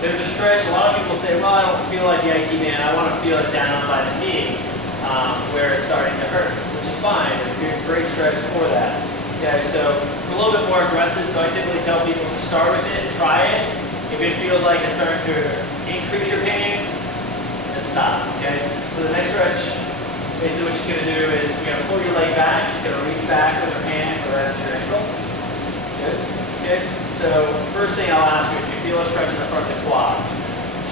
There's a stretch. A lot of people say, well, I don't feel like the IT band. I want to feel it down by the knee where it's starting to hurt, which is fine. There's a great stretch for that. Okay, so it's a little bit more aggressive, so I typically tell people to start with it, try it. If it feels like it's starting to increase your pain, then stop, okay? So the next stretch, basically what you're gonna do is you're gonna pull your leg back, you're gonna reach back with your hand right at your ankle. Good, okay? So first thing I'll ask you is, do you feel a stretch in the front of the quad?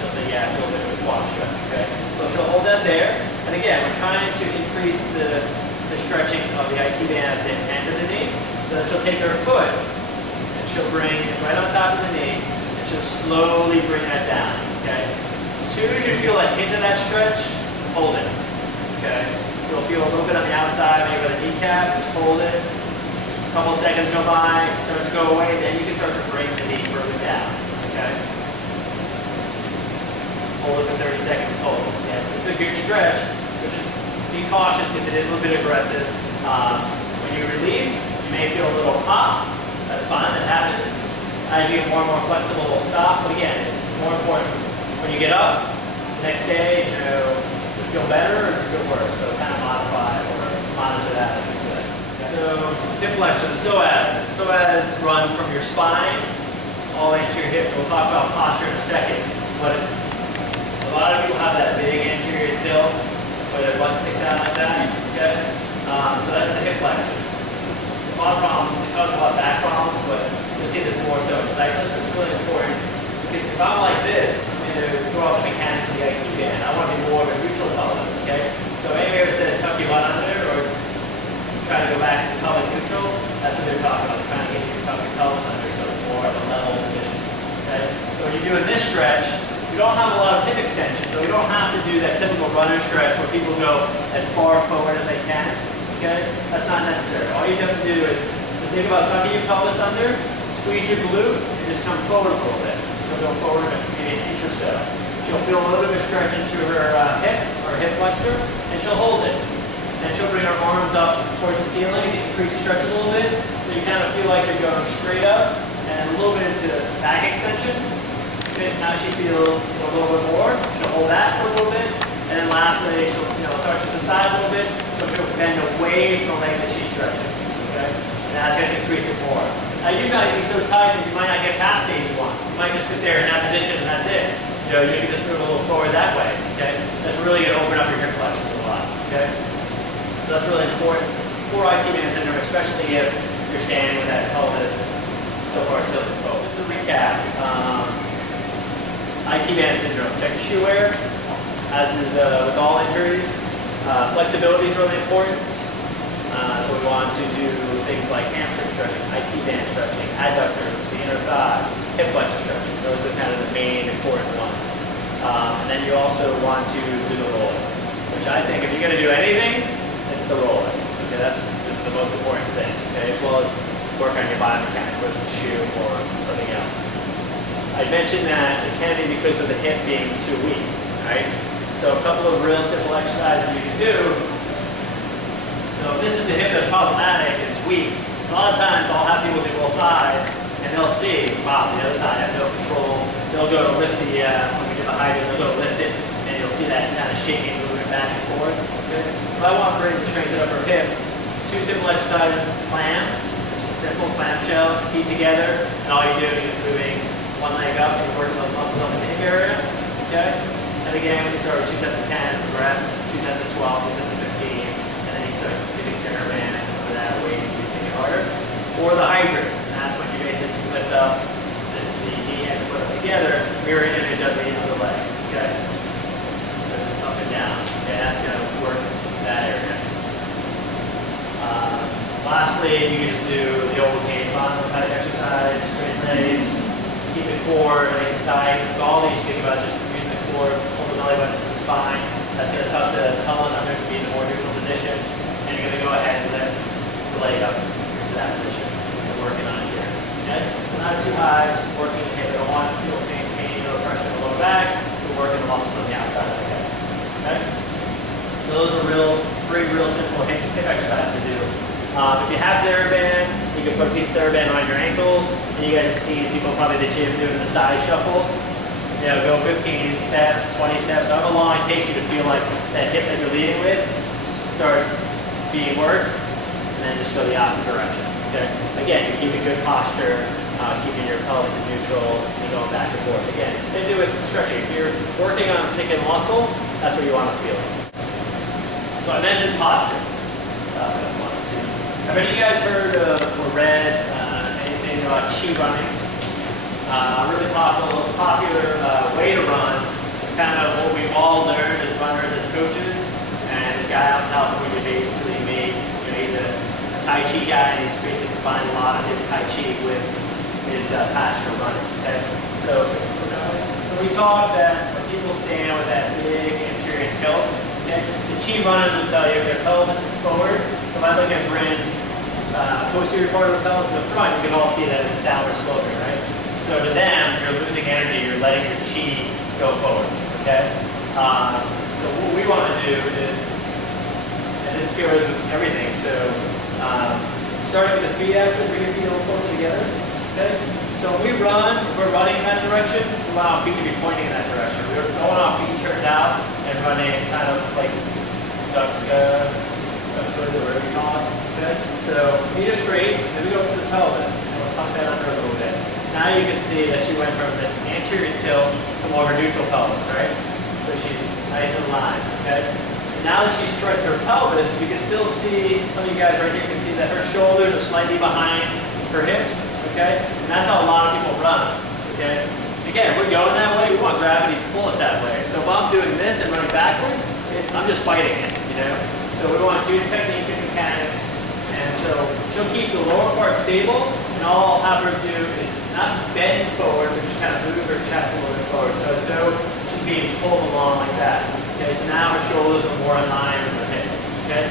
She'll say, yeah, I feel a bit of a quad stretch, okay? So she'll hold that there. And again, we're trying to increase the stretching of the IT band at the end of the knee. So then she'll take her foot and she'll bring it right on top of the knee and she'll slowly bring that down, okay? As soon as you feel that hint of that stretch, hold it, okay? You'll feel a little bit on the outside, maybe with a kneecap, just hold it. A couple seconds go by, it starts to go away, then you can start to bring the knee further down, okay? Hold it for 30 seconds total. Yeah, so this is a good stretch, but just be cautious because it is a little bit aggressive. When you release, you may feel a little pop. That's fine, that happens. As you get more and more flexible, it'll stop. But again, it's more important when you get up, the next day, you know, does it feel better or does it feel worse? So kind of modify or monitor that, I should say. So hip flexor, the psoas. Psoas runs from your spine all the way into your hips. We'll talk about posture in a second. But a lot of people have that big anterior tilt where their butt sticks out like that. Okay? So that's the hip flexors. A lot of problems. It causes a lot of back problems, but you'll see this more so in cyclists. It's really important because if I'm like this, I'm going to throw off the mechanics of the IT band. I want to be more of a neutral pelvis. Okay? So anybody who says tuck your butt under or try to go back to pelvic neutral, that's what they're talking about. They're trying to get you to tuck your pelvis under so it's more of a level position. Okay? So when you're doing this stretch, we don't have a lot of hip extension, so we don't have to do that typical runner stretch where people go as far forward as they can. Okay? That's not necessary. All you have to do is just think about tucking your pelvis under, squeeze your glute, and just come forward a little bit. She'll go forward maybe an inch or so. She'll feel a little bit of a stretch into her hip or hip flexor, and she'll hold it. Then she'll bring her arms up towards the ceiling, increase the stretch a little bit, so you kind of feel like you're going straight up, and a little bit into back extension. Okay, so now she feels a little bit more. She'll hold that for a little bit, and then lastly, she'll start to subside a little bit, so she'll bend away from the leg that she's stretching. Okay, and that's going to increase it more. Now you might be so tight that you might not get past stage one. You might just sit there in that position, and that's it. You know, you can just move a little forward that way. Okay, that's really going to open up your hip flexors a lot. Okay, so that's really important for IT band syndrome, especially if you're standing with that pelvis so far tilted forward. Just to recap. IT band syndrome. Check your shoe wear, as is with all injuries. Flexibility is really important. So we want to do things like hamstring stretching, IT band stretching, adductors, the inner thigh, hip flexor stretching. Those are kind of the main important ones. And then you also want to do the roller, which I think if you're going to do anything, it's the roller. Okay, that's the most important thing. Okay, as well as work on your biomechanics, whether it's a shoe or something else. I mentioned that it can be because of the hip being too weak, right? So a couple of real simple exercises you can do. So if this is the hip that's problematic, it's weak. A lot of times I'll have people do both sides, and they'll see, wow, the other side has no control. They'll go to lift the, when we do the high, they'll go to lift it, and you'll see that kind of shaking, moving back and forth. Okay? If I want to bring the strength up her hip, two simple exercises: clam, which is simple clamshell, feet together, and all you're doing is moving one leg up and you're working those muscles up in the hip area. Okay? And again, we can start with 2 sets of 10, progress, 2 sets of 12, 2 sets of 15, and then you start using thinner band and some of that weights to make it harder. Or the hydrant, and that's when you basically just lift up the knee and put it together, mirror image of the other leg. Okay? So just up and down. Okay, that's going to work that area. Lastly, you can just do the old cane bottom type exercise, straight legs. Keep the core nice and tight. With all these, think about just using the core, hold the belly button to the spine. That's going to tuck the pelvis under to be in a more neutral position. And you're going to go ahead and lift the leg up into that position. We're working on it here. Okay? So not too high, just working the hip. I don't want to feel pain or pressure in the lower back. We're working the muscles on the outside of the head. Okay? So those are three real simple hip exercises to do. If you have TheraBand, you can put a piece of TheraBand around your ankles. And you guys have seen people probably at the gym doing the side shuffle. Go 15 steps, 20 steps, however long it takes you to feel like that hip that you're leading with starts being worked, and then just go the opposite direction. Okay? Again, you're keeping good posture, keeping your pelvis in neutral, and going back and forth. Again, same thing with stretching. If you're working on a particular muscle, that's what you want to feel. So I mentioned posture. Stop it. Have any of you guys heard or read anything about chi running? Really popular way to run. It's kind of what we've all learned as runners, as coaches. And this guy out in California basically made, he's a Tai Chi guy, and he's basically combined a lot of his Tai Chi with his passion for running. Okay? So we talk that when people stand with that big anterior tilt, okay, the Chi runners will tell you if their pelvis is forward. So if I look at Bryn's posterior part of the pelvis in the front, you can all see that it's downward sloping, right? So to them, you're losing energy, you're letting your chi go forward, okay? So what we want to do is, and this goes with everything, so starting with the feet actually, bring your feet a little closer together, okay? So when we run, if we're running in that direction, we want our feet to be pointing in that direction. We don't want our feet turned out and running kind of like duck foot or whatever you call it, okay? So feet are straight, then we go to the pelvis, and we'll tuck that under a little bit. Now you can see that she went from this anterior tilt to more of a neutral pelvis, right? So she's nice and aligned, okay? And now that she's stretched her pelvis, you can still see, some of you guys right here can see that her shoulders are slightly behind her hips, okay? And that's how a lot of people run, okay? Again, if we're going that way, we want gravity to pull us that way. So if I'm doing this and running backwards, I'm just fighting it, So we want to do the technique and mechanics. And so she'll keep the lower part stable, and all I'll have her do is not bend forward, but just kind of move her chest a little bit forward. So as though she's being pulled along like that. Okay, so now her shoulders are more in line with her hips. Okay?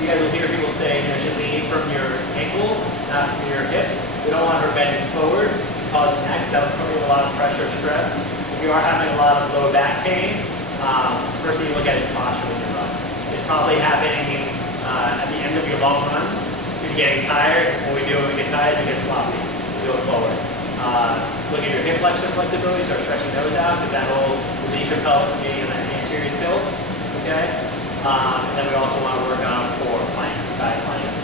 You guys will hear people say, you should lean from your ankles, not from your hips. We don't want her bending forward, causing neck. That would put a lot of pressure or stress. If you are having a lot of low back pain, first thing you look at is posture when you run. It's probably happening at the end of your long runs. You're getting tired. What we do when we get tired is we get sloppy. We go forward. Look at your hip flexor flexibility, start stretching those out because that will release your pelvis from being in that anterior tilt. Okay? And then we also want to work on core planks, side planks.